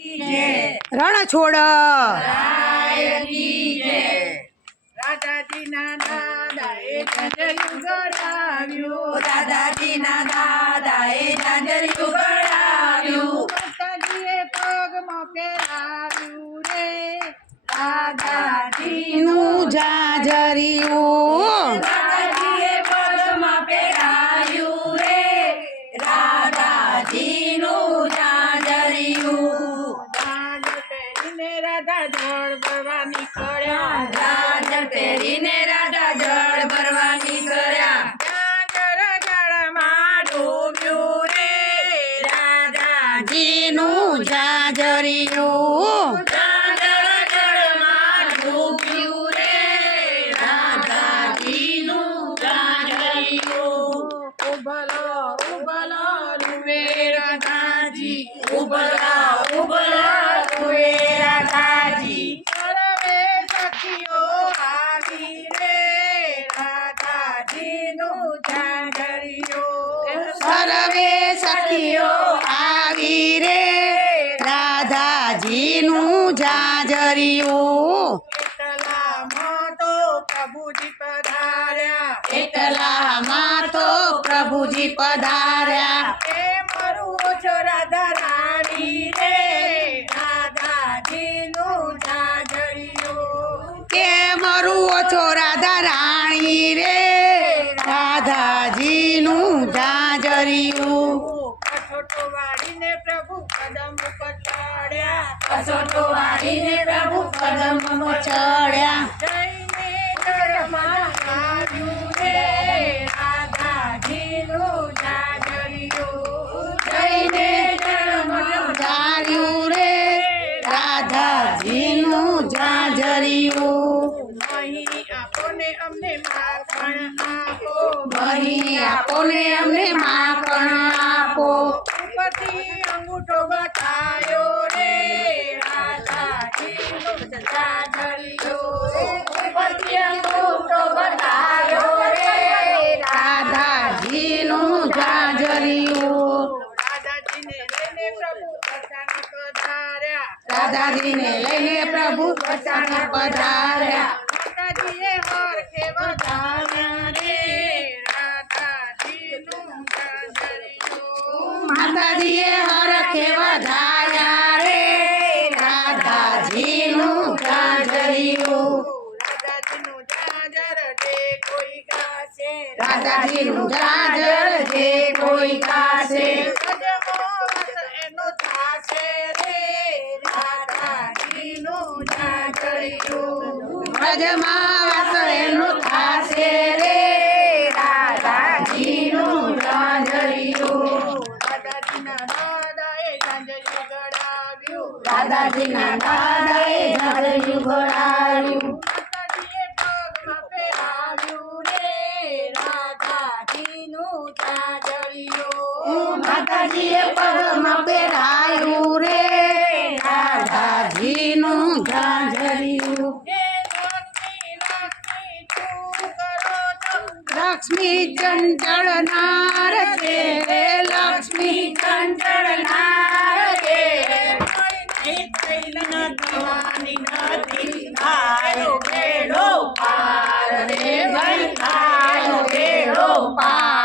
રણ છોડ રાધાજીના દાદાએ ઝાંઝરિયું ગળાવ્યું, દાદાજીના દાદાએ ઝાંઝરિયું ગળાવ્યું, માતાજીએ પગમાં પહેરાવ્યું રે દાદાજીનું ઝાંઝરિયું, દાદાજીએ પગમાં પહેરાવ્યું રે રાધાજીનું ઝાંઝરિયું. ઝાંઝર પહેરીને રાધા જળ ભરવા નીકળ્યા, ઝાંઝર પહેરીને રાધા જળ ભરવા નીકળ્યા, ઝાંઝર જળમાં ડૂબ્યું રે જીનું ઝાંઝરિયું, ઝાંઝર જળમાં ડૂબ્યું રે રાધાજીનું ઝાંઝરિયું. ઉભલો ઉભલો રૂવે રાધાજી, ઉભરા ઉભરા રૂએ રાધાજી, સર્વે સખીઓ આવી રે રાધાજીનું ઝાંઝરિયું. સર્વે સખીઓ આવી રે રાધાજીનું ઝાંઝરિયું, એટલામાં તો પ્રભુજી પધાર્યા, એટલામાં તો પ્રભુજી પધાર્યા, એ મારું ઓછો રાધા રાણી રે રાધાજીનું ઝાંઝરિયું. કે મરું ઓછો રાધા રાણી રે રાધાજીનું ઝાંઝરિયું, કઠોટો વાળીને પ્રભુ કદમ ઉપર ચડ્યા, કસોટો વાળીને પ્રભુ કદમમાં ચડ્યા, જઈને જળમાં આવ્યું રે રાધાજીનું ઝાંઝરિયું. જઈને જળમાં ઝાર્યું રે રાધાજીનું ઝાંઝરિયું, અહીં આપોને અમને માખણ આપો, અહીં આપો ને અમને માખણ આપો, ઉપરથી અંગૂઠો બતાયો રે રાધાજીનું ઝાંઝરિયું. ઉપરથી અંગૂઠો બતાવ્યો રે રાધાજીનું ઝાંઝરિયું, રાધાજીને લઈને પ્રભુ અચાનક પધાર્યા, રાધાજીને લઈને પ્રભુ અચાનક પધાર્યા, માતાજીએ હરખે વધાર્યા રે રાધાજીનું ઝાંઝરિયું. માતાજીએ હરખે વધાર્યા રે રાધાજીનું ઝાંઝરિયું, રાધાજીનું ઝાંઝર જે કોઈ ગાશે, રાધાજીનું ઝાંઝર જે કોઈ ગાશે, અજમોવાસ એનો થાશે રે રાધાજીનું ઝાંઝરિયું. વ્રજમાં વાસ એનું થાશે રે રાધાજીનું ઝાંઝરિયું, રાધાજીના દાદાએ ઝાંઝરિયું ગળાવ્યું, દાદાજીના દાદાએ ઝાંઝરિયું ગળાવ્યું, માતાજીએ પગમાં પહેરાવ્યું રે રાધાજીનું ઝાંઝરિયું. માતાજીએ પગમાં પહેરાયું રે રાધાજીનું ઝાંઝરિયું, લક્ષ્મી ચંચળ નાર છે રે લક્ષ્મી ચંચળ નાર છે, આયો બેડો પાર રે ભાઈ, આયો બેડો પાર.